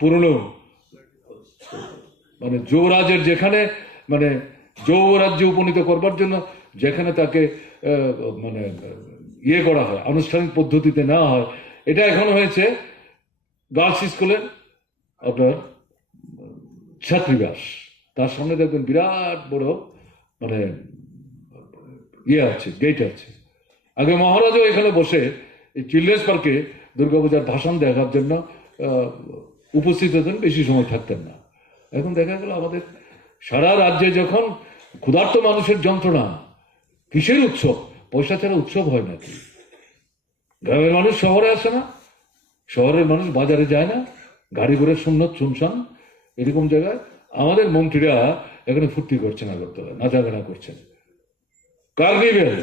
পুরনো মানে যুবরাজের যেখানে মানে যৌবরাজ্যে উপনীত করবার জন্য যেখানে তাকে মানে ইয়ে করা হয়, আনুষ্ঠানিক পদ্ধতিতে নেওয়া হয়, এটা এখন হয়েছে গার্লস স্কুলের আপনার ছাত্রীবাস। তার সামনে দেখবেন বিরাট বড় মানে ইয়ে আছে, গেট আছে। আগে মহারাজও এখানে বসে এই চিলড্রেন্স পার্কে দুর্গাপূজার ভাষণ দেখার জন্য উপস্থিত হতেন, বেশি সময় থাকতেন না। এখন দেখা গেল আমাদের সারা রাজ্যে যখন ক্ষুধার্ত মানুষের যন্ত্রণা, কিসের উৎসব? পয়সা ছাড়া উৎসব হয় নাকি? গ্রামের মানুষ শহরে আসে না, শহরের মানুষ বাজারে যায় না, গাড়ি ঘোড়া শূন্য শুনশান এরকম জায়গায় আমাদের মন্ত্রীরা এখানে ফুর্তি করছেন, আগরতলা নাচাগানা করছেন, কার্নিভেল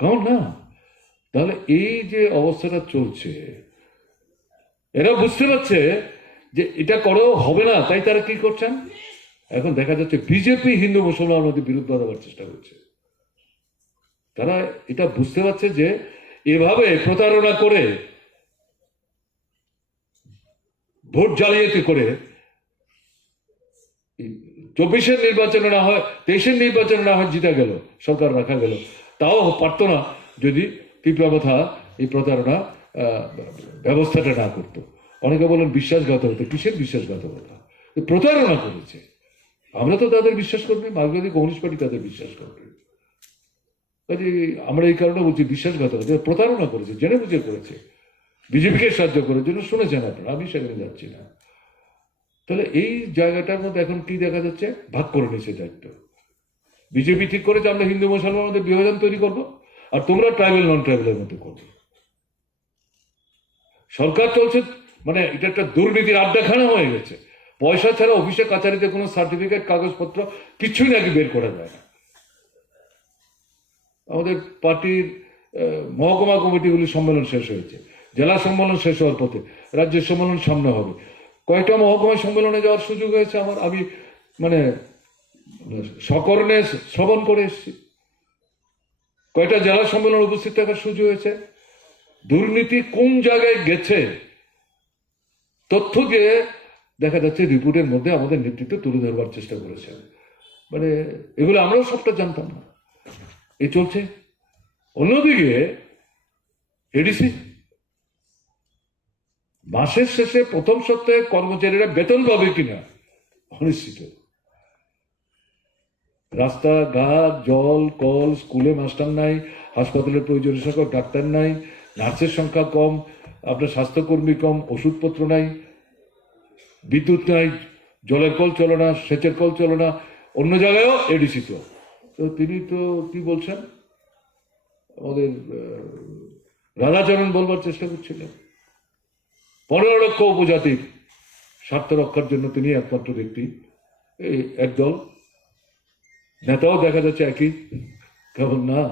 কেমন না? তাহলে এই যে অবস্থাটা চলছে, এরা বুঝতে পারছে যে এটা করেও হবে না, তাই তারা কি করছেন? এখন দেখা যাচ্ছে বিজেপি হিন্দু মুসলমানের মধ্যে বিরোধ বাঁধাবার চেষ্টা করছে। তারা এটা বুঝতে পারছে যে এভাবে প্রতারণা করে, ভোট জালিয়াতি করে 24-এর নির্বাচনে না হয়, 23-এর নির্বাচনে না হয় জিতা গেল, সরকার রাখা গেল, তাও পারতো না যদি তীব্রাবথা এই প্রতারণা ব্যবস্থাটা না করতো। অনেকে বলেন বিশ্বাসঘাত হতো, কিসের বিশ্বাসঘাতকতা? প্রতারণা করেছে। আমরা তো তাদের বিশ্বাস করবে, মার্ক্সবাদী কমিউনিস্ট পার্টি তাদের বিশ্বাস করবে। কাজে আমরা এই কারণে বলছি বিশ্বাসঘাতকতা, প্রতারণা করেছে, জেনে বুঝে করেছে, বিজেপিকে সাহায্য করার জন্য। শুনেছেন আপনারা, আমি সেখানে যাচ্ছি না। তাহলে এই জায়গাটার মধ্যে এখন কি দেখা যাচ্ছে? ভাগ করে নিয়েছে দায়িত্ব। বিজেপি ঠিক করেছে আমরা হিন্দু মুসলমানের মধ্যে বিভাজন তৈরি করবো, আর তোমরা ট্রাইবেল নন ট্রাইবেলের মধ্যে করবে। সরকার চলছে মানে এটা একটা দুর্নীতির আড্ডাখানা হয়ে গেছে। পয়সা ছাড়া অফিসে কাছারিতে কোনো সার্টিফিকেট কাগজপত্র কিছুই নাকি বের করা যায় না। আমাদের পার্টির মহকুমা কমিটিগুলি সম্মেলন শেষ হয়েছে, জেলা সম্মেলন শেষ হওয়ার পথে, রাজ্য সম্মেলন সামনে হবে। কয়েকটা মহকুমা সম্মেলনে যাওয়ার সুযোগ হয়েছে আমার, আমি মানে সকর্ণে শ্রবণ করে এসেছি। কয়টা জেলা সম্মেলন উপস্থিত থাকার সুযোগ হয়েছে। দুর্নীতি কোন জায়গায় গেছে তথ্য দিয়ে দেখা যাচ্ছে রিপোর্টের মধ্যে আমাদের নেতৃত্ব তুলে ধরবার চেষ্টা করেছে। মানে এগুলো আমরাও সবটা জানতাম না, এই চলছে। অন্যদিকে এডিসি মাসের শেষে প্রথম সপ্তাহে কর্মচারীরা বেতন পাবে কিনা অনিশ্চিত। রাস্তাঘাট, জল, কল, স্কুলে মাস্টার নাই, হাসপাতালের প্রয়োজনীয় সংখ্যক ডাক্তার নাই, নার্সের সংখ্যা কম, আপনার স্বাস্থ্যকর্মী কম, ওষুধপত্র নাই, বিদ্যুৎ নাই, জলের কল চলে না, সেচের কল চলে না। অন্য জায়গায়ও এডিসি তো তিনি তো কি বলছেন, আমাদের রাধাচরণ বলবার চেষ্টা করছিলেন 15 লক্ষ উপজাতির স্বার্থ রক্ষার জন্য তিনি একমাত্র ব্যক্তি। এই একদল নেতাও দেখা যাচ্ছে একই, কেমন না?